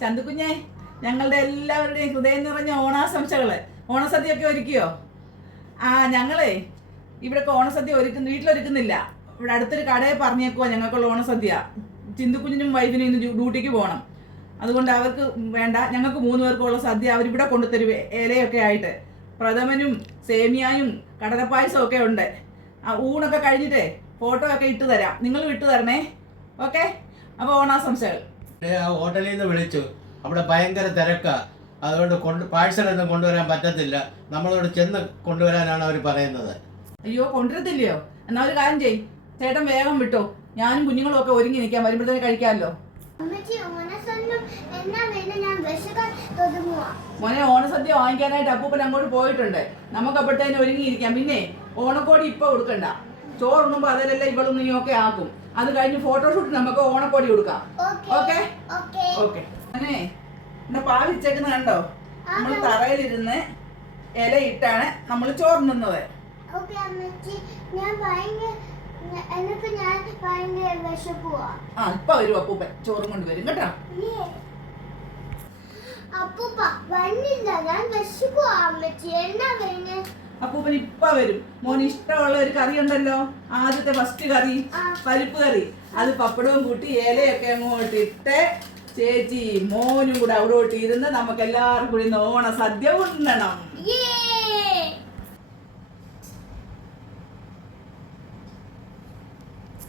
ചന്തുക്കുഞ്ഞെ, ഞങ്ങളുടെ എല്ലാവരുടെയും ഹൃദയം നിറഞ്ഞ ഓണാശംസകള്. ഓണസദ്യയൊക്കെ ഒരുക്കിയോ? ഞങ്ങളെ ഇവിടെ ഓണസദ്യ വീട്ടിലൊരുക്കുന്നില്ല. ഇവിടെ അടുത്തൊരു കടയെ പറഞ്ഞേക്കുവാ ഞങ്ങൾക്കുള്ള ഓണസദ്യ. ചിന്തുക്കുഞ്ഞിനും വൈഫിനും ഇന്ന് ഡ്യൂട്ടിക്ക് പോകണം. അതുകൊണ്ട് അവർക്ക് വേണ്ട, ഞങ്ങൾക്ക് 3 പേർക്കുള്ള സദ്യ അവരിവിടെ കൊണ്ടുതരും. ഇലയൊക്കെ ആയിട്ട് പ്രഥമനും സേമിയായും കടലപ്പായസവും ഒക്കെ ഉണ്ട്. ഊണൊക്കെ കഴിഞ്ഞിട്ടേ ഫോട്ടോ ഒക്കെ ഇട്ട് തരാം. നിങ്ങളും ഇട്ട് തരണേ. ഓക്കെ, അപ്പോൾ ഓണാശംസകൾ. ഹോട്ടലിൽ നിന്ന് വിളിച്ചു. അവിടെ ഭയങ്കര തിരക്കാ. അതുകൊണ്ട് പാഴ്സലൊന്നും കൊണ്ടുവരാൻ പറ്റത്തില്ല. നമ്മളോട് ചെന്ന് കൊണ്ടുവരാനാണ് അവർ പറയുന്നത്. അയ്യോ, കൊണ്ടുവരത്തില്ലയോ? എന്നാ ഒരു കാര്യം ചെയ്യും, ചേട്ടൻ വേഗം വിട്ടോ. ഞാനും കുഞ്ഞുങ്ങളും ഒക്കെ ഒരുങ്ങി നിൽക്കാം. വരുമ്പോഴത്തേക്ക് കഴിക്കാമല്ലോ. മോനെ, ഓണസദ്യ വാങ്ങിക്കാനായിട്ട് അപ്പൂപ്പൻ അങ്ങോട്ട് പോയിട്ടുണ്ട്. നമുക്ക് അപ്പോഴത്തേനും ഒരുങ്ങിയിരിക്കാം. പിന്നെ ഓണക്കോടി ഇപ്പൊ കൊടുക്കണ്ട. ചോറുണ്ണുമ്പോ അതിലെല്ലാം ഇവളും നീയൊക്കെ ആക്കും. അത് കഴിഞ്ഞ് ഫോട്ടോഷൂട്ട് നമുക്ക് ഓണക്കോടി കൊടുക്കാം. Okay okay. മോനെ, എന്നെ പാവിച്ചേക്കുന്ന കണ്ടോ? നമ്മൾ തറയിലിരുന്ന് ഇലയിട്ടാണ് നമ്മൾ ചോറുണ്ണുന്നത്. ഇപ്പൊ വരും അപ്പൂപ്പൻ, ചോറും കൊണ്ട് വരും കേട്ടോ. അപ്പൂപ്പൻ ഇപ്പൊ വരും. മോന് ഇഷ്ടമുള്ള ഒരു കറി ഉണ്ടല്ലോ, ആദ്യത്തെ ഫസ്റ്റ് കറി പരിപ്പ് കറി. അത് പപ്പടവും കൂട്ടി ഇലയൊക്കെ അങ്ങോട്ട് ഇട്ട് ചേച്ചി മോനും കൂടെ അവിടോട്ട് ഇരുന്ന് നമുക്ക് എല്ലാവർക്കും കൂടി ഓണ സദ്യ ഉണ്ണണം.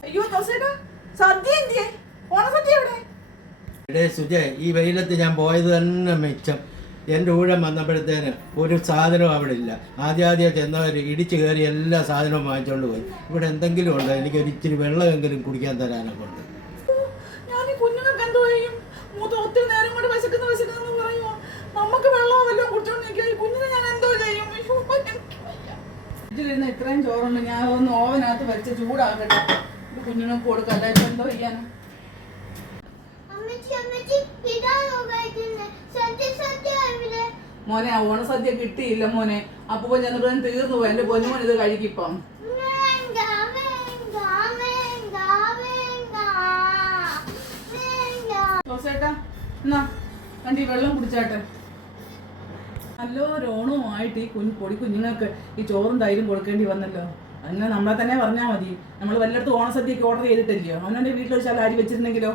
അയ്യോ ജോസേട്ടാ, സദ്യ എന്തിയെ? ഓണസദ്യ എവിടെ? സുജയ്, ഈ വെയിലത്ത് ഞാൻ പോയത് തന്നെ മിച്ചം. എൻ്റെ ഊഴം വന്നപ്പോഴത്തേന് ഒരു സാധനവും അവിടെ ഇല്ല. ആദ്യം ചെന്നവർ ഇടിച്ചു കയറി എല്ലാ സാധനവും വാങ്ങിച്ചുകൊണ്ട് പോയി. ഇവിടെ എന്തെങ്കിലും ഉണ്ടോ? എനിക്കൊരു ഇച്ചിരി വെള്ളമെങ്കിലും കുടിക്കാൻ തരാനൊക്കെ ഉണ്ട്. കുഞ്ഞുങ്ങൾക്ക് എന്തോ ചെയ്യും? ഒത്തിരി നേരം കൊണ്ട് വിശക്കുന്നു പറയുമോ? നമുക്ക് വെള്ളവും വല്ലതും കുടിച്ചോണ്ടിരിക്കും. കുഞ്ഞിനെ ഞാൻ എന്തോ ചെയ്യും? ഇതിലിരുന്ന് ഇത്രയും ചോറുണ്ട്. ഞാൻ ഒന്ന് ഓവനകത്ത് വെച്ച് ചൂടാക്കട്ടെ. കുഞ്ഞുങ്ങൾക്ക് കൊടുക്കട്ടെ. എന്തോ ചെയ്യാനാ? മോനെ, ഓണസദ്യ കിട്ടിയില്ല മോനെ. അപ്പൂപ്പൻ ചെന്നപ്പോഴും തീർന്നു പോയി. എന്റെ പൊന്നുമോൻ ഇത് കഴിക്കിപ്പം. ജോസേട്ടാ, എന്നാ കണ്ടി വെള്ളം കുടിച്ചാട്ടെ. നല്ലൊരു ഓണവുമായിട്ട് ഈ പൊടി കുഞ്ഞുങ്ങൾക്ക് ഈ ചോറും തൈരും കൊടുക്കേണ്ടി വന്നല്ലോ. അങ്ങനെ നമ്മളെ തന്നെ പറഞ്ഞാൽ മതി. നമ്മൾ വല്ലയിടത്തും ഓണസദ്യക്ക് ഓർഡർ ചെയ്തിട്ടില്ലയോ? അവനവൻ്റെ വീട്ടിൽ വെച്ചാൽ അരി വെച്ചിട്ടുണ്ടെങ്കിലോ?